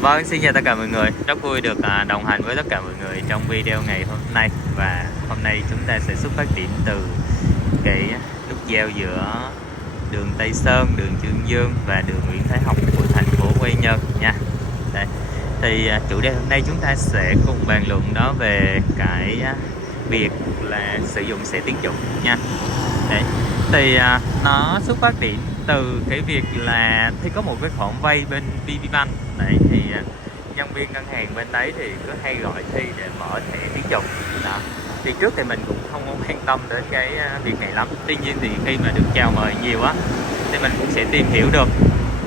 Vâng, xin chào tất cả mọi người. Rất vui được đồng hành với tất cả mọi người trong video ngày hôm nay. Và hôm nay chúng ta sẽ xuất phát điểm từ cái nút giao giữa đường Tây Sơn, đường Chương Dương và đường Nguyễn Thái Học của thành phố Quy Nhơn nha. Đây. Thì chủ đề hôm nay chúng ta sẽ cùng bàn luận đó về cái việc là sử dụng xe tiến dụng nha. Đấy. Thì nó xuất phát điểm từ cái việc là khi có một cái khoản vay bên VPBank đấy, thì nhân viên ngân hàng bên đấy thì cứ hay gọi Thi để mở thẻ tín dụng đó. Thì trước thì mình cũng không có quan tâm đến cái việc này lắm, tuy nhiên thì khi mà được chào mời nhiều á thì mình cũng sẽ tìm hiểu được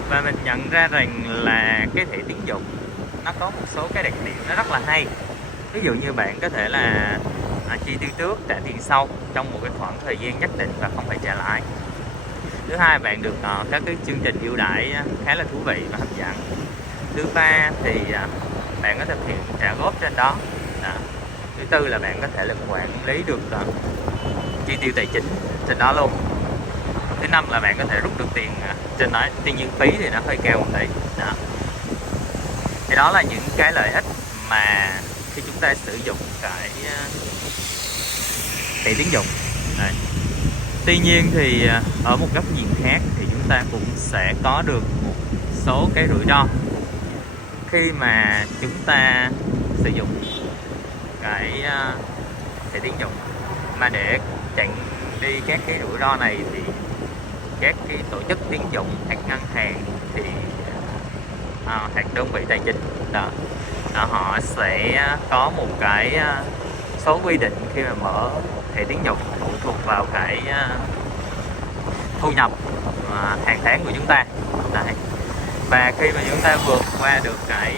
và mình nhận ra rằng là cái thẻ tín dụng nó có một số cái đặc điểm nó rất là hay. Ví dụ như bạn có thể là chi tiêu trước trả tiền sau trong một cái khoảng thời gian nhất định và không phải trả lãi. Thứ hai, bạn được các cái chương trình ưu đãi khá là thú vị và hấp dẫn. Thứ ba thì bạn có thực hiện trả góp trên đó. Thứ tư là bạn có thể là quản lý được chi tiêu tài chính trên đó luôn. Thứ năm là bạn có thể rút được tiền trên đó, tuy nhiên phí thì nó hơi cao một tí đó. Thì đó là những cái lợi ích mà khi chúng ta sử dụng cái thẻ tín dụng. Đấy. Tuy nhiên thì ở một góc nhìn khác thì chúng ta cũng sẽ có được một số cái rủi ro khi mà chúng ta sử dụng cái thẻ tín dụng. Mà để tránh đi các cái rủi ro này thì các cái tổ chức tín dụng, các ngân hàng thì hoặc đơn vị tài chính đó, họ sẽ có một cái số quy định khi mà mở thẻ tín dụng phụ thuộc vào cái thu nhập hàng tháng của chúng ta. Đấy. Và khi mà chúng ta vượt qua được cái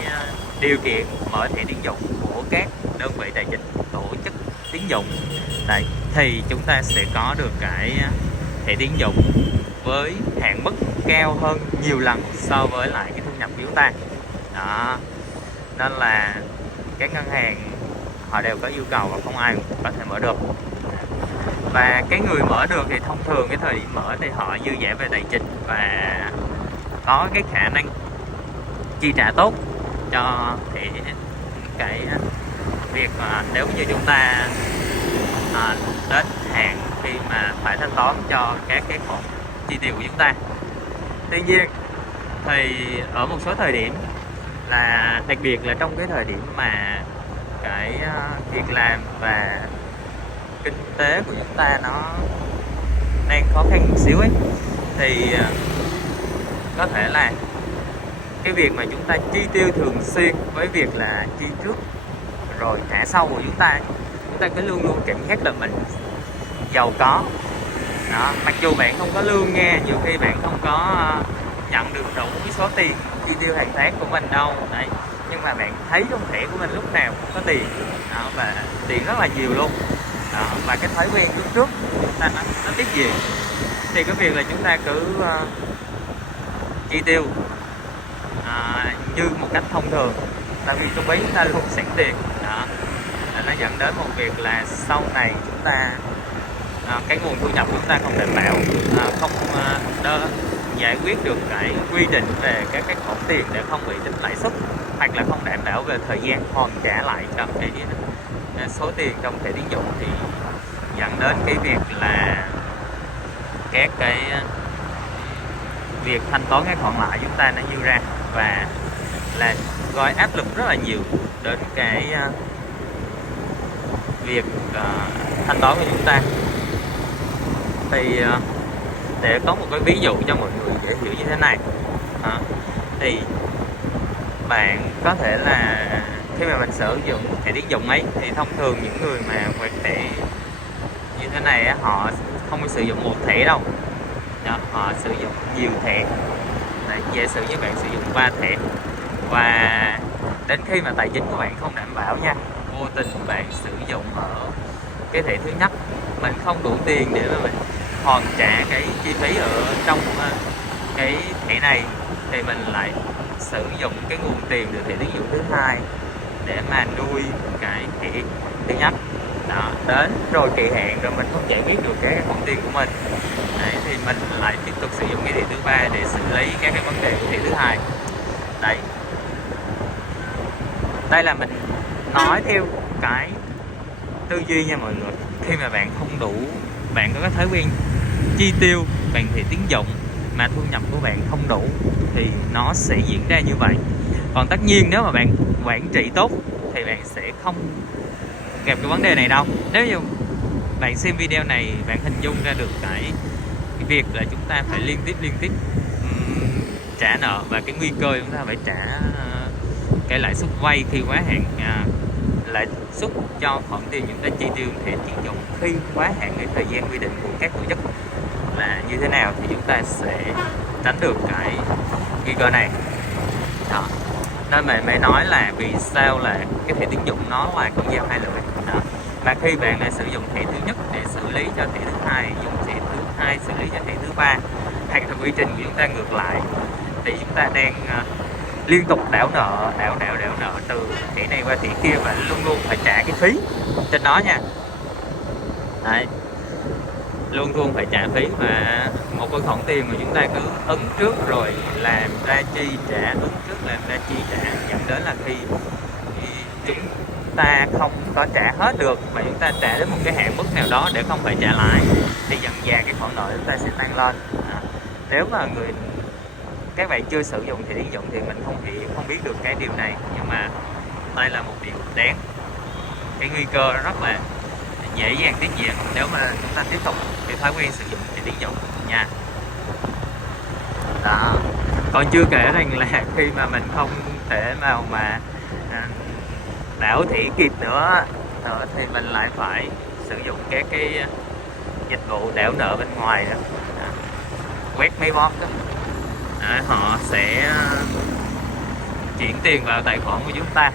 điều kiện mở thẻ tín dụng của các đơn vị tài chính, tổ chức tín dụng đấy, thì chúng ta sẽ có được cái thẻ tín dụng với hạn mức cao hơn nhiều lần so với lại cái thu nhập của chúng ta đó. Nên là các ngân hàng họ đều có yêu cầu và không ai có thể mở được. Và cái người mở được thì thông thường cái thời điểm mở thì họ dư dả về tài chính và có cái khả năng chi trả tốt cho thì cái việc mà nếu như chúng ta đến hạn khi mà phải thanh toán cho các cái khoản chi tiêu của chúng ta. Tuy nhiên thì ở một số thời điểm, là đặc biệt là trong cái thời điểm mà cái việc làm và kinh tế của chúng ta nó đang khó khăn một xíu ấy, thì có thể là cái việc mà chúng ta chi tiêu thường xuyên với việc là chi trước rồi trả sau của chúng ta cứ luôn luôn cảm giác là mình giàu có đó. Mặc dù bạn không có lương nghe, nhiều khi bạn không có nhận được đủ cái số tiền chi tiêu hàng tháng của mình đâu đấy, nhưng mà bạn thấy trong thẻ của mình lúc nào cũng có tiền đó, và tiền rất là nhiều luôn đó. Và cái thói quen trước chúng ta nó biết gì thì cái việc là chúng ta cứ chi tiêu như một cách thông thường, tại vì trong ví chúng ta luôn sẵn tiền đó. Nó dẫn đến một việc là sau này chúng ta cái nguồn thu nhập của chúng ta không đảm bảo, không giải quyết được cái quy định về các cái khoản tiền để không bị tính lãi suất, hoặc là không đảm bảo về thời gian hoàn trả lại cho cái số tiền trong thẻ tín dụng, thì dẫn đến cái việc là các cái việc thanh toán cái khoản lãi chúng ta nó dư ra và là gây áp lực rất là nhiều đến cái việc thanh toán của chúng ta. Thì để có một cái ví dụ cho mọi người dễ hiểu như thế này, thì bạn có thể là khi mà mình sử dụng thẻ tín dụng ấy, thì thông thường những người mà quẹt thẻ như thế này họ không sử dụng một thẻ đâu đó, họ sử dụng nhiều thẻ. Đấy, giả sử như bạn sử dụng 3 thẻ và đến khi mà tài chính của bạn không đảm bảo nha, vô tình bạn sử dụng ở cái thẻ thứ nhất, mình không đủ tiền để mà mình hoàn trả cái chi phí ở trong cái thẻ này, thì mình lại sử dụng cái nguồn tiền từ thẻ tín dụng thứ hai để mà nuôi cái thẻ thứ nhất đó. Đến rồi kỳ hạn rồi mình không giải quyết được cái khoản tiền của mình. Đấy, thì mình lại tiếp tục sử dụng cái thẻ thứ ba để xử lý các cái vấn đề của thẻ thứ hai. Đấy, đây là mình nói theo cái tư duy nha mọi người. Khi mà bạn không đủ, bạn có cái thói quen chi tiêu bạn thì tín dụng mà thu nhập của bạn không đủ thì nó sẽ diễn ra như vậy. Còn tất nhiên nếu mà bạn quản trị tốt thì bạn sẽ không gặp cái vấn đề này đâu. Nếu như bạn xem video này, bạn hình dung ra được cái việc là chúng ta phải liên tiếp trả nợ và cái nguy cơ chúng ta phải trả cái lãi suất vay khi quá hạn, lãi suất cho khoản tiền chúng ta chi tiêu thẻ tín dụng khi quá hạn cái thời gian quy định của các tổ chức là như thế nào thì chúng ta sẽ tránh được cái nguy cơ này. Đó. Nên mình mới nói là vì sao là cái thẻ tín dụng nó là con dao hai lưỡi. Đó. Và khi bạn đã sử dụng thẻ thứ nhất để xử lý cho thẻ thứ hai, dùng thẻ thứ hai xử lý cho thẻ thứ ba, hay là quy trình của chúng ta ngược lại thì chúng ta đang liên tục đảo nợ từ thẻ này qua thẻ kia và luôn luôn phải trả cái phí trên đó nha. Đấy. Luôn luôn phải trả phí, và một cái khoản tiền mà chúng ta cứ ứng trước rồi làm ra chi trả, ứng trước làm ra chi trả, dẫn đến là khi chúng ta không có trả hết được và chúng ta trả đến một cái hạn mức nào đó để không phải trả lãi thì dần dà cái khoản nợ chúng ta sẽ tăng lên. Nếu mà các bạn chưa sử dụng thẻ tín dụng thì mình không biết được cái điều này, nhưng mà đây là một điều đáng, cái nguy cơ rất là dễ dàng tiết diện nếu mà chúng ta tiếp tục cái thói quen sử dụng thẻ tín dụng nha. Đó. Còn chưa kể rằng là khi mà mình không thể nào mà đảo thẻ kịp nữa thì mình lại phải sử dụng các cái dịch vụ đảo nợ bên ngoài đó. Quét máy bóp đó. Họ sẽ chuyển tiền vào tài khoản của chúng ta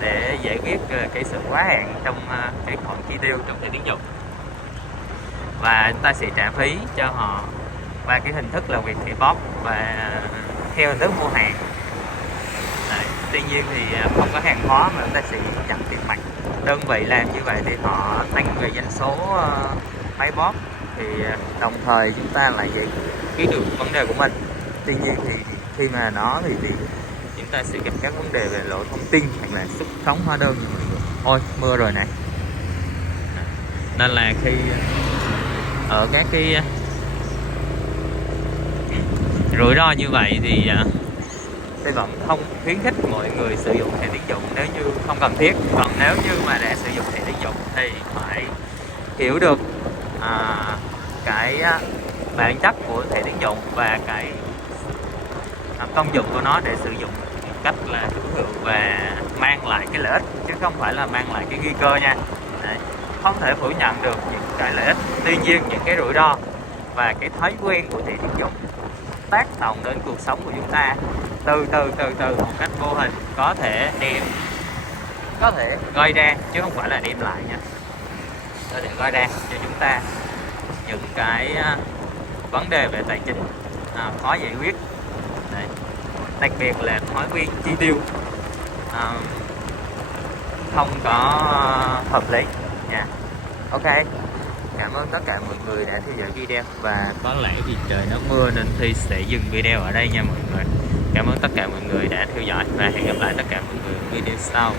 để giải quyết cái sự quá hạn trong cái khoản chi tiêu trong thẻ tín dụng, và chúng ta sẽ trả phí cho họ qua cái hình thức là việc thẻ bóp và theo hình thức mua hàng. Đấy. Tuy nhiên thì không có hàng hóa mà chúng ta sẽ nhận tiền mặt. Đơn vị làm như vậy thì họ tăng về doanh số máy bóp, thì đồng thời chúng ta lại giải quyết được vấn đề của mình. Tuy nhiên thì khi mà nó thì chúng ta sẽ gặp các vấn đề về lộ thông tin hoặc là xuất khống hóa đơn. Ôi, mưa rồi này. Nên là khi ở các cái rủi ro như vậy thì tôi vẫn không khuyến khích mọi người sử dụng thẻ tín dụng nếu như không cần thiết. Còn nếu như mà đã sử dụng thẻ tín dụng thì phải hiểu được cái bản chất của thẻ tín dụng và cái công dụng của nó để sử dụng một cách là hữu hiệu và mang lại cái lợi ích, chứ không phải là mang lại cái nguy cơ nha. Đấy. Không thể phủ nhận được những cái lợi ích, tuy nhiên những cái rủi ro và cái thói quen của thẻ tín dụng tác động đến cuộc sống của chúng ta từ một cách vô hình có thể gây ra, chứ không phải là đem lại nha, có thể gây ra cho chúng ta những cái vấn đề về tài chính khó giải quyết. Đấy. Đặc biệt là thói quen chi tiêu không có hợp lý nha. Ok, cảm ơn tất cả mọi người đã theo dõi video, và có lẽ vì trời nó mưa nên Thi sẽ dừng video ở đây nha mọi người. Cảm ơn tất cả mọi người đã theo dõi và hẹn gặp lại tất cả mọi người ở video sau.